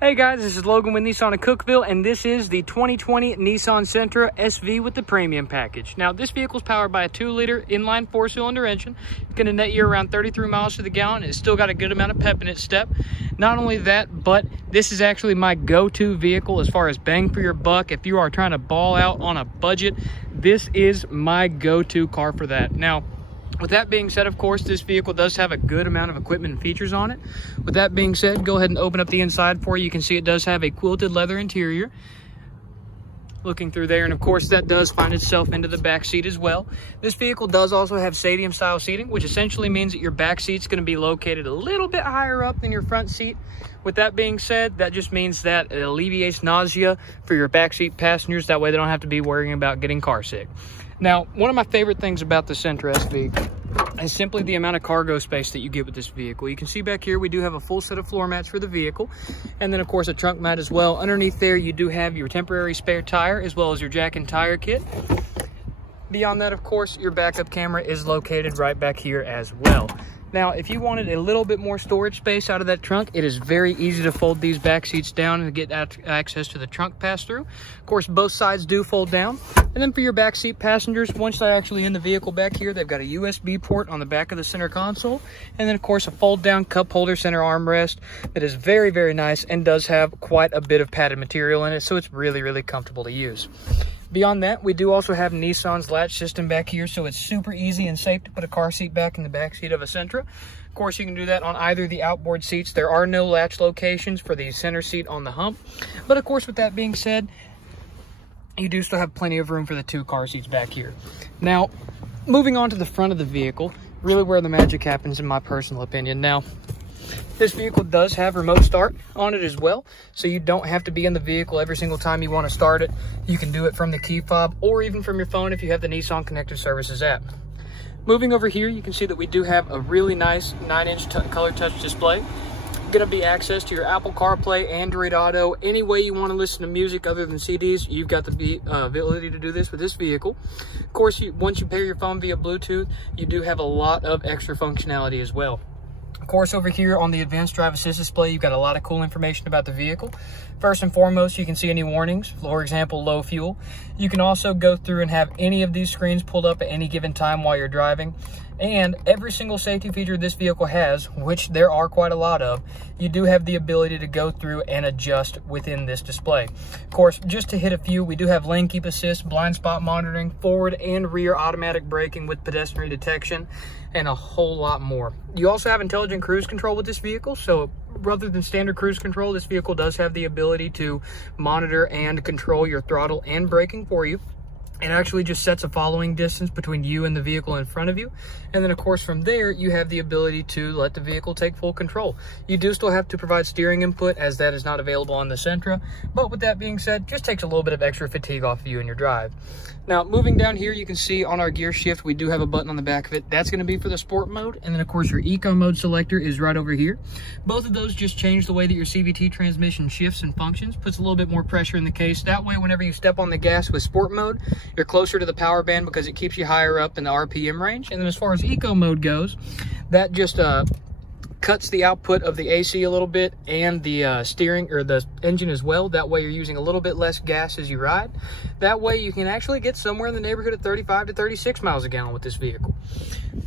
Hey guys, this is Logan with Nissan of Cookeville, and this is the 2020 Nissan Sentra SV with the premium package. Now, this vehicle is powered by a 2-liter inline 4-cylinder engine. It's going to net you around 33 miles to the gallon. It's still got a good amount of pep in its step. Not only that, but this is actually my go-to vehicle as far as bang for your buck. If you are trying to ball out on a budget, this is my go-to car for that. Now, with that being said, of course, this vehicle does have a good amount of equipment and features on it. With that being said, go ahead and open up the inside for you. You can see it does have a quilted leather interior. Looking through there, and of course that does find itself into the back seat as well. This vehicle does also have stadium style seating, which essentially means that your back seat's going to be located a little bit higher up than your front seat. With that being said, that just means that it alleviates nausea for your backseat passengers. That way they don't have to be worrying about getting car sick. Now, one of my favorite things about the Sentra SV is simply the amount of cargo space that you get with this vehicle. You can see back here we do have a full set of floor mats for the vehicle, and then of course a trunk mat as well. Underneath there you do have your temporary spare tire as well as your jack and tire kit. Beyond that, of course, your backup camera is located right back here as well. Now, if you wanted a little bit more storage space out of that trunk, it is very easy to fold these back seats down and get access to the trunk pass-through. Of course, both sides do fold down. And then for your back seat passengers, once they're actually in the vehicle back here, they've got a USB port on the back of the center console. And then, of course, a fold-down cup holder center armrest that is very, very nice and does have quite a bit of padded material in it, so it's really, really comfortable to use. Beyond that, we do also have Nissan's Latch System back here, so it's super easy and safe to put a car seat back in the back seat of a Sentra. Of course, you can do that on either the outboard seats. There are no latch locations for the center seat on the hump. But of course, with that being said, you do still have plenty of room for the 2 car seats back here. Now, moving on to the front of the vehicle, really where the magic happens in my personal opinion. Now, this vehicle does have remote start on it as well, so you don't have to be in the vehicle every single time you want to start it. You can do it from the key fob or even from your phone if you have the Nissan Connected Services app. Moving over here, you can see that we do have a really nice 9-inch color touch display. Going to be access to your Apple CarPlay, Android Auto, any way you want to listen to music other than CDs. You've got the ability to do this with this vehicle. Of course, once you pair your phone via Bluetooth, you do have a lot of extra functionality as well. Of course, over here on the Advanced Drive Assist display, you've got a lot of cool information about the vehicle. First and foremost, you can see any warnings, for example, low fuel. You can also go through and have any of these screens pulled up at any given time while you're driving. And every single safety feature this vehicle has, which there are quite a lot of, you do have the ability to go through and adjust within this display. Of course, just to hit a few, we do have lane keep assist, blind spot monitoring, forward and rear automatic braking with pedestrian detection, and a whole lot more. You also have intelligent cruise control with this vehicle, so rather than standard cruise control, this vehicle does have the ability to monitor and control your throttle and braking for you. It actually just sets a following distance between you and the vehicle in front of you. And then, of course, from there, you have the ability to let the vehicle take full control. You do still have to provide steering input, as that is not available on the Sentra. But with that being said, just takes a little bit of extra fatigue off of you in your drive. Now, moving down here, you can see on our gear shift, we do have a button on the back of it. That's going to be for the sport mode. And then, of course, your eco mode selector is right over here. Both of those just change the way that your CVT transmission shifts and functions, puts a little bit more pressure in the case. That way, whenever you step on the gas with sport mode, you're closer to the power band because it keeps you higher up in the RPM range. And then as far as eco mode goes, that just cuts the output of the AC a little bit and the steering or the engine as well. That way you're using a little bit less gas as you ride. That way you can actually get somewhere in the neighborhood of 35 to 36 miles a gallon with this vehicle.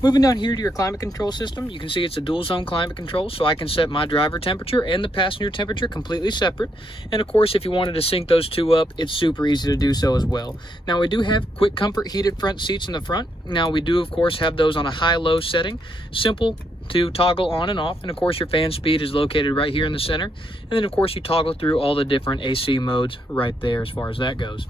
Moving down here to your climate control system, you can see it's a dual zone climate control, so I can set my driver temperature and the passenger temperature completely separate. And of course, if you wanted to sync those two up, it's super easy to do so as well. Now, we do have quick comfort heated front seats in the front. Now, we do of course have those on a high-low setting, simple to toggle on and off. And of course, your fan speed is located right here in the center. And then of course, you toggle through all the different AC modes right there as far as that goes.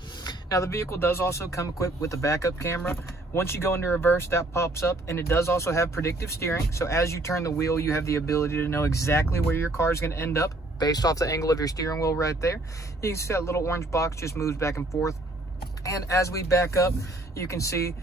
Now, the vehicle does also come equipped with a backup camera. Once you go into reverse, that pops up, and it does also have predictive steering. So as you turn the wheel, you have the ability to know exactly where your car is going to end up based off the angle of your steering wheel right there. You can see that little orange box just moves back and forth. And as we back up, you can see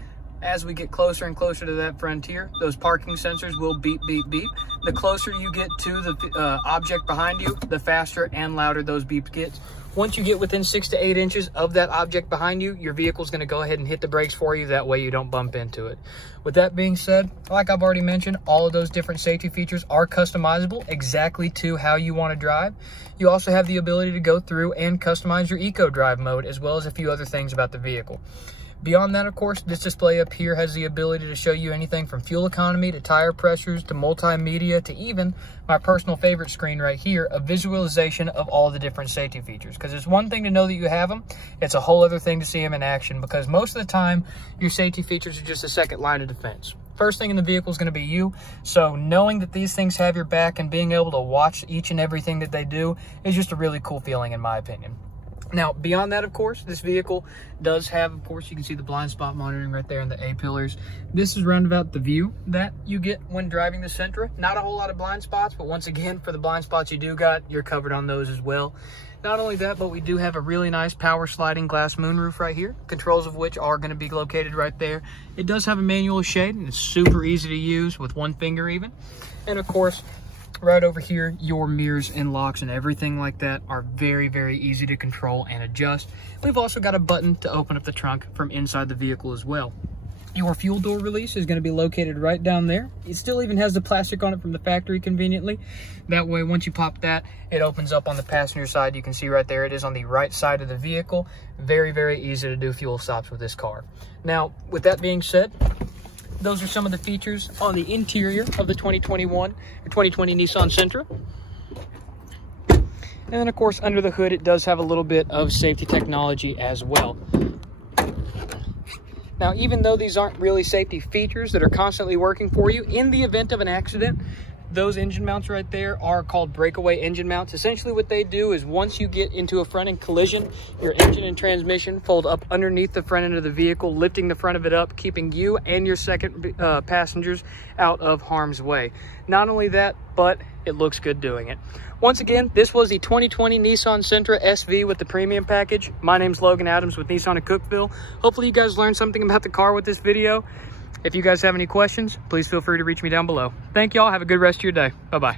as we get closer and closer to that frontier, those parking sensors will beep, beep, beep. The closer you get to the object behind you, the faster and louder those beeps get. Once you get within 6 to 8 inches of that object behind you, your vehicle's going to go ahead and hit the brakes for you. That way you don't bump into it. With that being said, like I've already mentioned, all of those different safety features are customizable exactly to how you want to drive. You also have the ability to go through and customize your eco drive mode, as well as a few other things about the vehicle. Beyond that, of course, this display up here has the ability to show you anything from fuel economy to tire pressures to multimedia to even my personal favorite screen right here, a visualization of all the different safety features. Because it's one thing to know that you have them, it's a whole other thing to see them in action, because most of the time your safety features are just a second line of defense. First thing in the vehicle is going to be you, so knowing that these things have your back and being able to watch each and everything that they do is just a really cool feeling in my opinion. Now, beyond that, of course, this vehicle does have, of course, you can see the blind spot monitoring right there in the A-pillars. This is roundabout the view that you get when driving the Sentra. Not a whole lot of blind spots, but once again, for the blind spots you do got, you're covered on those as well. Not only that, but we do have a really nice power sliding glass moonroof right here, controls of which are going to be located right there. It does have a manual shade, and it's super easy to use with one finger even. And of course, right over here, your mirrors and locks and everything like that are very, very easy to control and adjust. We've also got a button to open up the trunk from inside the vehicle as well. Your fuel door release is going to be located right down there. It still even has the plastic on it from the factory conveniently. That way, once you pop that, it opens up on the passenger side. You can see right there, it is on the right side of the vehicle. Very, very easy to do fuel stops with this car. Now, with that being said, those are some of the features on the interior of the 2020 Nissan Sentra. And then, of course, under the hood, it does have a little bit of safety technology as well. Now, even though these aren't really safety features that are constantly working for you, in the event of an accident, those engine mounts right there are called breakaway engine mounts. Essentially what they do is once you get into a front end collision, your engine and transmission fold up underneath the front end of the vehicle, lifting the front of it up, keeping you and your second passengers out of harm's way. Not only that, but it looks good doing it. Once again, this was the 2020 Nissan Sentra SV with the premium package. My name's Logan Adams with Nissan of Cookeville. Hopefully you guys learned something about the car with this video. If you guys have any questions, please feel free to reach me down below. Thank y'all. Have a good rest of your day. Bye-bye.